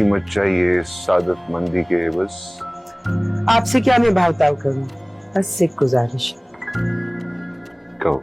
कीमत चाहिए सादत मंदी के बस। आपसे क्या मैं भावताव करूं, बस एक गुजारिश। कहो।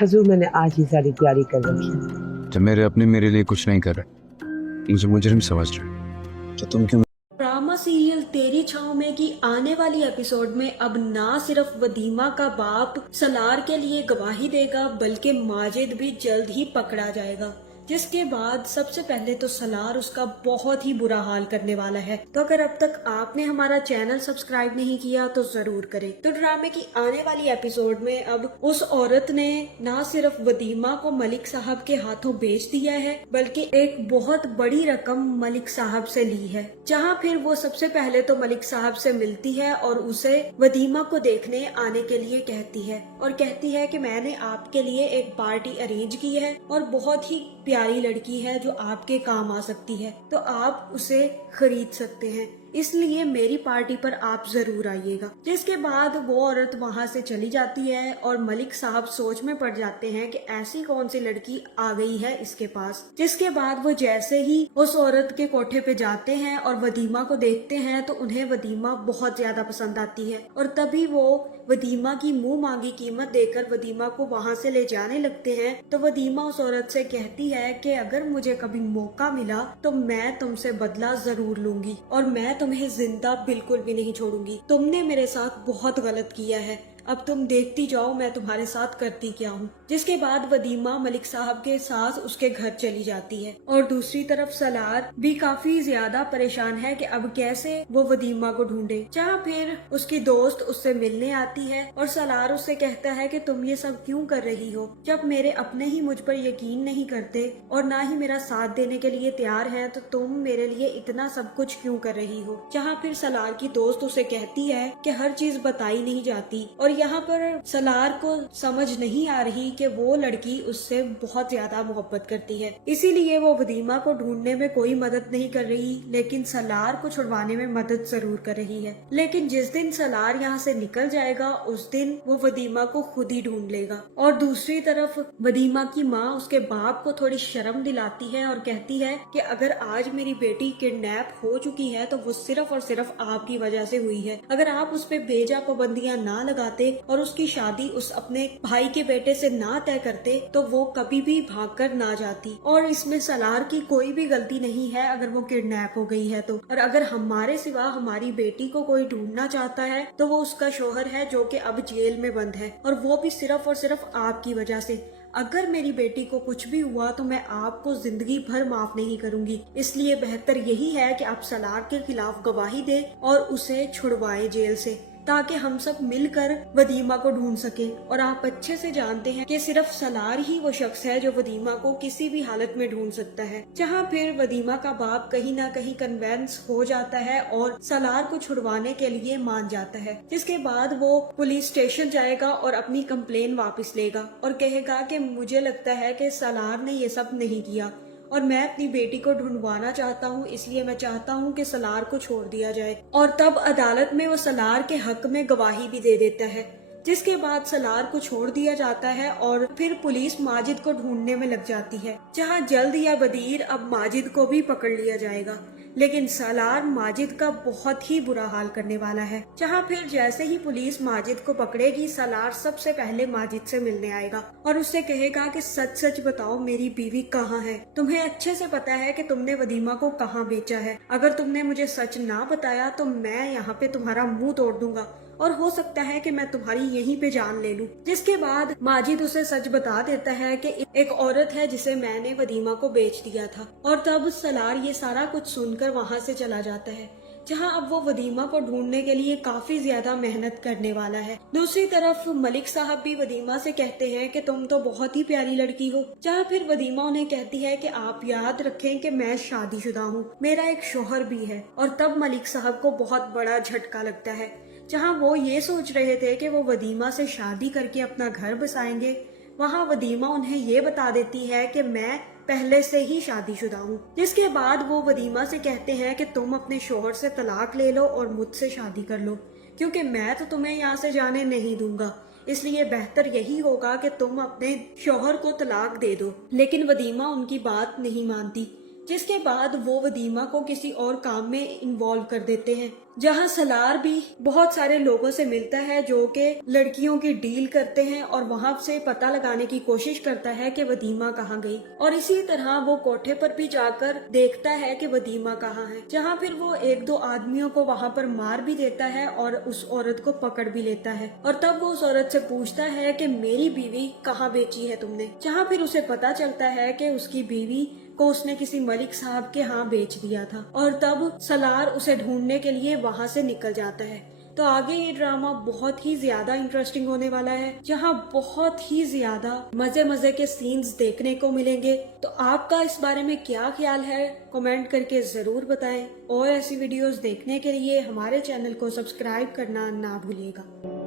हजूर, मैंने आज ही सारी तैयारी कर रखी है। जब मेरे अपने मेरे लिए कुछ नहीं कर रहे, मुझे मुजरिम समझ रहे, तो तुम क्यों? ड्रामा सीरियल तेरी छाँव में की आने वाली एपिसोड में अब ना सिर्फ वदीमा का बाप सलार के लिए गवाही देगा, बल्कि माजिद भी जल्द ही पकड़ा जाएगा, जिसके बाद सबसे पहले तो सलार उसका बहुत ही बुरा हाल करने वाला है। तो अगर अब तक आपने हमारा चैनल सब्सक्राइब नहीं किया तो जरूर करें। तो ड्रामे की आने वाली एपिसोड में अब उस औरत ने ना सिर्फ वदीमा को मलिक साहब के हाथों बेच दिया है, बल्कि एक बहुत बड़ी रकम मलिक साहब से ली है, जहां फिर वो सबसे पहले तो मलिक साहब से मिलती है और उसे वदीमा को देखने आने के लिए कहती है, और कहती है कि मैंने आपके लिए एक पार्टी अरेंज की है और बहुत ही प्यारी लड़की है जो आपके काम आ सकती है, तो आप उसे खरीद सकते हैं, इसलिए मेरी पार्टी पर आप जरूर आइएगा। जिसके बाद वो औरत वहाँ से चली जाती है और मलिक साहब सोच में पड़ जाते हैं कि ऐसी कौन सी लड़की आ गई है इसके पास। जिसके बाद वो जैसे ही उस औरत के कोठे पे जाते हैं और वदीमा को देखते हैं तो उन्हें वदीमा बहुत ज्यादा पसंद आती है, और तभी वो वदीमा की मुंह मांगी कीमत देकर वदीमा को वहाँ से ले जाने लगते हैं। तो वदीमा उस औरत से कहती है कि अगर मुझे कभी मौका मिला तो मैं तुमसे बदला जरूर लूंगी और मैं तुम्हें जिंदा बिल्कुल भी नहीं छोड़ूंगी। तुमने मेरे साथ बहुत गलत किया है, अब तुम देखती जाओ मैं तुम्हारे साथ करती क्या हूँ। जिसके बाद वदीमा मलिक साहब के साथ उसके घर चली जाती है, और दूसरी तरफ सलार भी काफी ज्यादा परेशान है कि अब कैसे वो वदीमा को ढूंढे। जहाँ फिर उसकी दोस्त उससे मिलने आती है और सलार उससे कहता है कि तुम ये सब क्यों कर रही हो, जब मेरे अपने ही मुझ पर यकीन नहीं करते और ना ही मेरा साथ देने के लिए तैयार है, तो तुम मेरे लिए इतना सब कुछ क्यों कर रही हो। जहाँ फिर सलार की दोस्त उसे कहती है कि हर चीज बताई नहीं जाती, और यहाँ पर सलार को समझ नहीं आ रही कि वो लड़की उससे बहुत ज्यादा मोहब्बत करती है, इसीलिए वो वदीमा को ढूंढने में कोई मदद नहीं कर रही, लेकिन सलार को छुड़वाने में मदद जरूर कर रही है। लेकिन जिस दिन सलार यहाँ से निकल जाएगा उस दिन वो वदीमा को खुद ही ढूंढ लेगा। और दूसरी तरफ वदीमा की माँ उसके बाप को थोड़ी शर्म दिलाती है और कहती है कि अगर आज मेरी बेटी किडनैप हो चुकी है तो वो सिर्फ और सिर्फ आपकी वजह से हुई है। अगर आप उस पे बेजा पाबंदियां ना लगाते और उसकी शादी उस अपने भाई के बेटे से ना तय करते तो वो कभी भी भागकर ना जाती, और इसमें सलार की कोई भी गलती नहीं है अगर वो किडनैप हो गई है तो। और अगर हमारे सिवा हमारी बेटी को कोई ढूंढना चाहता है तो वो उसका शोहर है जो कि अब जेल में बंद है, और वो भी सिर्फ और सिर्फ आपकी वजह से। अगर मेरी बेटी को कुछ भी हुआ तो मैं आपको जिंदगी भर माफ नहीं करूंगी, इसलिए बेहतर यही है कि आप सलार के खिलाफ गवाही दे और उसे छुड़वाए जेल से, ताकि हम सब मिलकर वदीमा को ढूंढ सके। और आप अच्छे से जानते हैं कि सिर्फ सलार ही वो शख्स है जो वदीमा को किसी भी हालत में ढूंढ सकता है। जहां फिर वदीमा का बाप कहीं ना कहीं कन्वेंस हो जाता है और सलार को छुड़वाने के लिए मान जाता है। जिसके बाद वो पुलिस स्टेशन जाएगा और अपनी कंप्लेन वापस लेगा और कहेगा कि मुझे लगता है कि सलार ने ये सब नहीं किया और मैं अपनी बेटी को ढूंढवाना चाहता हूँ, इसलिए मैं चाहता हूँ कि सलार को छोड़ दिया जाए। और तब अदालत में वो सलार के हक में गवाही भी दे देता है। जिसके बाद सलार को छोड़ दिया जाता है और फिर पुलिस माजिद को ढूंढने में लग जाती है, जहाँ जल्द या बदीर अब माजिद को भी पकड़ लिया जाएगा। लेकिन सलार माजिद का बहुत ही बुरा हाल करने वाला है। जहाँ फिर जैसे ही पुलिस माजिद को पकड़ेगी, सलार सबसे पहले माजिद से मिलने आएगा और उससे कहेगा कि सच सच बताओ मेरी बीवी कहाँ है। तुम्हें अच्छे से पता है कि तुमने वदीमा को कहाँ बेचा है। अगर तुमने मुझे सच ना बताया तो मैं यहाँ पे तुम्हारा मुंह तोड़ दूंगा और हो सकता है कि मैं तुम्हारी यहीं पे जान ले लूं। जिसके बाद माजिद उसे सच बता देता है कि एक औरत है जिसे मैंने वदीमा को बेच दिया था, और तब सलार ये सारा कुछ सुनकर वहाँ से चला जाता है, जहां अब वो वदीमा को ढूंढने के लिए काफी ज्यादा मेहनत करने वाला है। दूसरी तरफ मलिक साहब भी वदीमा से कहते हैं कि तुम तो बहुत ही प्यारी लड़की हो, जहां फिर वदीमा उन्हें कहती है कि आप याद रखें कि मैं शादीशुदा हूँ, मेरा एक शोहर भी है। और तब मलिक साहब को बहुत बड़ा झटका लगता है, जहां वो ये सोच रहे थे कि वो वदीमा से शादी करके अपना घर बसाएंगे, वहां वदीमा उन्हें ये बता देती है कि मैं पहले से ही शादीशुदा हूँ। जिसके बाद वो वदीमा से कहते हैं कि तुम अपने शोहर से तलाक ले लो और मुझसे शादी कर लो, क्योंकि मैं तो तुम्हें यहाँ से जाने नहीं दूंगा, इसलिए बेहतर यही होगा कि तुम अपने शोहर को तलाक दे दो। लेकिन वदीमा उनकी बात नहीं मानती, जिसके बाद वो वदीमा को किसी और काम में इन्वॉल्व कर देते हैं, जहां सलार भी बहुत सारे लोगों से मिलता है जो कि लड़कियों की डील करते हैं और वहां से पता लगाने की कोशिश करता है कि वदीमा कहाँ गई। और इसी तरह वो कोठे पर भी जाकर देखता है कि वदीमा कहाँ है, जहां फिर वो एक दो आदमियों को वहां पर मार भी देता है और उस औरत को पकड़ भी लेता है। और तब वो उस औरत से पूछता है कि मेरी बीवी कहाँ बेची है तुमने, जहां फिर उसे पता चलता है कि उसकी बीवी को उसने किसी मलिक साहब के यहाँ बेच दिया था। और तब सलार उसे ढूंढने के लिए वहाँ से निकल जाता है। तो आगे ये ड्रामा बहुत ही ज्यादा इंटरेस्टिंग होने वाला है, जहाँ बहुत ही ज्यादा मजे मजे के सीन्स देखने को मिलेंगे। तो आपका इस बारे में क्या ख्याल है, कमेंट करके जरूर बताएं। और ऐसी वीडियोस देखने के लिए हमारे चैनल को सब्सक्राइब करना ना भूलिएगा।